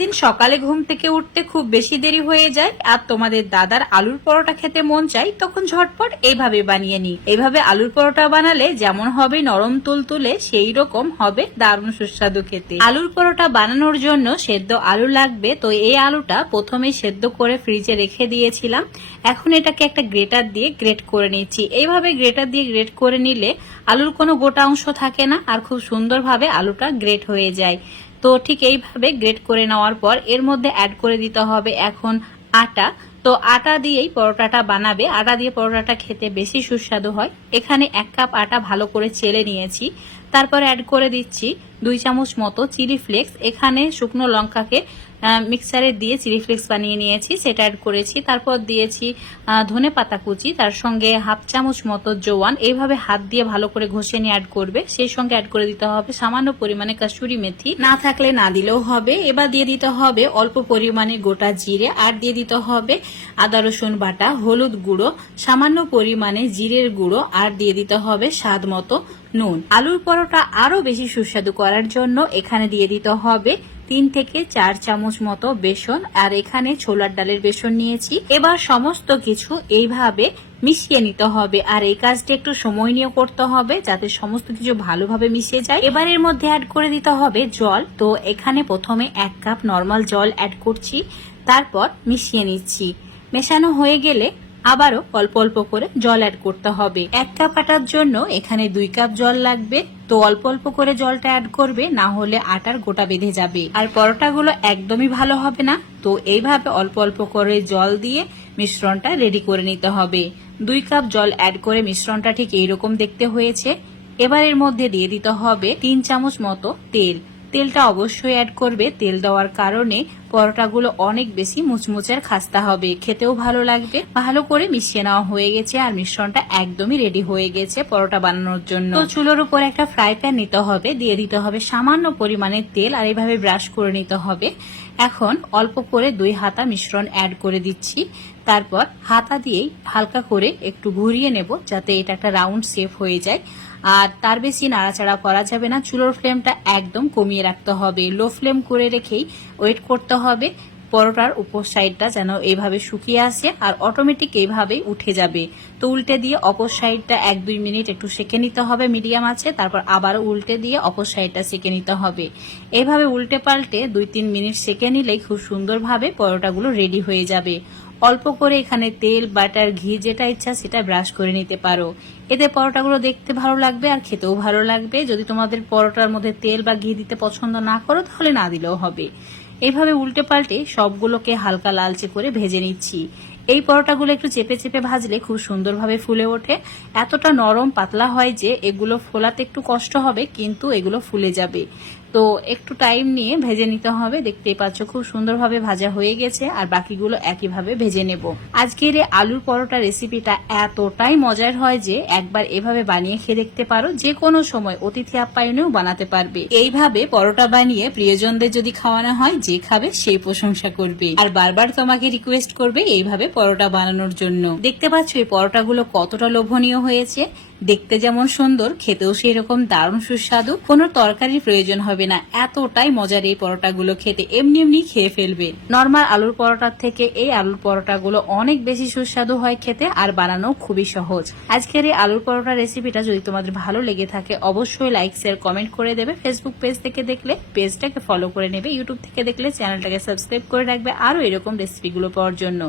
যেদিন সকালে ঘুম থেকে উঠতে খুব বেশি দেরি হয়ে যায় আর তোমাদের দাদার আলুর পরোটা খেতে মন চাই, তখন ঝটপট এইভাবে বানিয়ে নি। এইভাবে আলুর পরোটা বানালে যেমন হবে নরম তুলতুলে, সেই রকম হবে দারুণ সুস্বাদু খেতে। আলুর পরোটা বানানোর জন্য সেদ্ধ আলু লাগবে। তো এই আলুটা প্রথমে সেদ্ধ করে ফ্রিজে রেখে দিয়েছিলাম। এখন এটাকে একটা গ্রেটার দিয়ে গ্রেট করে নিচ্ছি। এইভাবে গ্রেটার দিয়ে গ্রেট করে নিলে আলুর কোনো গোটা অংশ থাকে না আর খুব সুন্দরভাবে আলুটা গ্রেট হয়ে যায়। তো ঠিক এইভাবে গ্রেট করে নেওয়ার পর এর মধ্যে অ্যাড করে দিতে হবে এখন আটা। তো আটা দিয়েই পরোটাটা বানাবে। আটা দিয়ে পরোটাটা খেতে বেশি সুস্বাদু হয়। এখানে 1 কাপ আটা ভালো করে চেলে নিয়েছি। তারপর অ্যাড করে দিচ্ছি 2 চামচ মতো চিলি ফ্লেক্স। এখানে শুকনো লঙ্কাকে মিক্সারে দিয়ে চিলি ফ্লেক্স বানিয়ে নিয়েছি, সেটা অ্যাড করেছি। তারপর দিয়েছি ধনে পাতা কুচি, তার সঙ্গে 1/2 চামচ মতো জোয়ান। এইভাবে হাত দিয়ে ভালো করে ঘষে নিয়ে অ্যাড করবে। সেই সঙ্গে অ্যাড করে দিতে হবে সামান্য পরিমাণে কাসুরি মেথি, না থাকলে না দিলেও হবে। এবার দিয়ে দিতে হবে অল্প পরিমাণে গোটা জিরে, আর দিয়ে দিতে হবে আদা রসুন বাটা, হলুদ গুঁড়ো, সামান্য পরিমাণে জিরের গুঁড়ো, আর দিয়ে দিতে হবে স্বাদ মতো নুন। আলুর পরোটা আরো বেশি সুস্বাদু করার জন্য এখানে দিয়ে দিতে হবে 3 থেকে 4 চামচ মতো বেসন, আর এখানে ছোলার ডালের বেসন নিয়েছি। এবার সমস্ত কিছু এইভাবে মিশিয়ে নিতে হবে, আর এই কাজটা একটু সময় নিয়ে করতে হবে যাতে সমস্ত কিছু ভালোভাবে মিশে যায়। এবার এর মধ্যে অ্যাড করে দিতে হবে জল। তো এখানে প্রথমে 1 কাপ নর্মাল জল অ্যাড করছি, তারপর মিশিয়ে নিচ্ছি। মেশানো হয়ে গেলে আবারও অল্প অল্প করে জল অ্যাড করতে হবে। 1 কাপ আটার জন্য এখানে 2 কাপ জল লাগবে। তো অল্প অল্প করে জলটা অ্যাড করবে, না হলে আটার গোটা বেঁধে যাবে আর পরোটাগুলো একদমই ভালো হবে না। তো এইভাবে অল্প অল্প করে জল দিয়ে মিশ্রণটা রেডি করে নিতে হবে। 2 কাপ জল অ্যাড করে মিশ্রণটা ঠিক এইরকম দেখতে হয়েছে। এবার এর মধ্যে দিয়ে দিতে হবে 3 চামচ মতো তেল। তেলটা অবশ্যই অ্যাড করবে। তেল দেওয়ার কারণে পরোটাগুলো অনেক বেশি মুচমুচে আর খাস্তা হবে, খেতেও ভালো লাগবে। ভালো করে মিশিয়ে নেওয়া হয়ে গেছে আর মিশ্রণটা একদমই রেডি হয়ে গেছে পরোটা বানানোর জন্য। তো চুলোর উপর একটা ফ্রাই প্যান নিতে হবে, দিয়ে দিতে হবে সামান্য পরিমাণে তেল, আর এইভাবে ব্রাশ করে নিতে হবে। এখন অল্প করে 2 হাতা মিশ্রণ অ্যাড করে দিচ্ছি। তারপর হাতা দিয়েই হালকা করে একটু ঘুরিয়ে নেব যাতে এটা একটা রাউন্ড শেপ হয়ে যায়। আর তার বেশি নাড়াচাড়া করা যাবে না। চুলোর ফ্লেমটা একদম কমিয়ে রাখতে হবে, লো ফ্লেম করে রেখেই ওয়েট করতে হবে পরোটার উপর সাইডটা যেন এইভাবে শুকিয়ে আসে আর অটোমেটিক এইভাবেই উঠে যাবে। তো উল্টে দিয়ে অপর সাইডটা 1-2 মিনিট একটু সেঁকে নিতে হবে মিডিয়াম আছে। তারপর আবারও উল্টে দিয়ে অপর সাইডটা সেঁকে নিতে হবে। এইভাবে উল্টে পাল্টে 2-3 মিনিট সেঁকে নিলেই খুব সুন্দরভাবে পরোটাগুলো রেডি হয়ে যাবে। অল্প করে এখানে তেল, বাটার, ঘি যেটা ইচ্ছা সেটা ব্রাশ করে নিতে পারো। এতে পরোটাগুলো দেখতে ভালো লাগবে আর খেতেও ভালো লাগবে। যদি তোমাদের পরোটার মধ্যে তেল বা ঘি দিতে পছন্দ না করো তাহলে না দিলেও হবে। এইভাবে উল্টে পাল্টে সবগুলোকে হালকা লালচে করে ভেজে নিচ্ছি। এই পরোটাগুলো একটু চেপে চেপে ভাজলে খুব সুন্দরভাবে ফুলে ওঠে। এতটা নরম পাতলা হয় যে এগুলো ফোলাতে একটু কষ্ট হবে, কিন্তু এগুলো ফুলে যাবে। তো একটু টাইম নিয়ে ভেজে নিতে হবে। দেখতেই পাচ্ছ খুব সুন্দরভাবে ভাজা হয়ে গেছে, আর বাকিগুলো একইভাবে ভেজে নেব। আজকের এই আলুর পরোটা রেসিপিটা এতটাই মজার হয় যে একবার এভাবে বানিয়ে খেয়ে দেখতে পারো। যে কোনো সময় অতিথি আপ্যায়নেও বানাতে পারবে। এইভাবে পরোটা বানিয়ে প্রিয়জনদের যদি খাওয়ানো হয়, যে খাবে সেই প্রশংসা করবে আর বারবার তোমাকে রিকোয়েস্ট করবে এইভাবে পরোটা বানানোর জন্য। দেখতে পাচ্ছ এই পরোটাগুলো কতটা লোভনীয় হয়েছে। দেখতে যেমন সুন্দর, খেতেও সেই রকম দারুণ সুস্বাদু। কোনো তরকারির প্রয়োজন হবে না, এতটাই মজার এই পরোটাগুলো খেতে। এমনি এমনি খেয়ে ফেলবে। নর্মাল আলুর পরোটার থেকে এই আলুর পরোটাগুলো অনেক বেশি সুস্বাদু হয় খেতে, আর বানানো খুবই সহজ। আজকের এই আলুর পরোটা রেসিপিটা যদি তোমাদের ভালো লেগে থাকে অবশ্যই লাইক, শেয়ার, কমেন্ট করে দেবে। ফেসবুক পেজ থেকে দেখলে পেজটাকে ফলো করে নেবে। ইউটিউব থেকে দেখলে চ্যানেলটাকে সাবস্ক্রাইব করে রাখবে আরো এরকম রেসিপিগুলো পাওয়ার জন্য।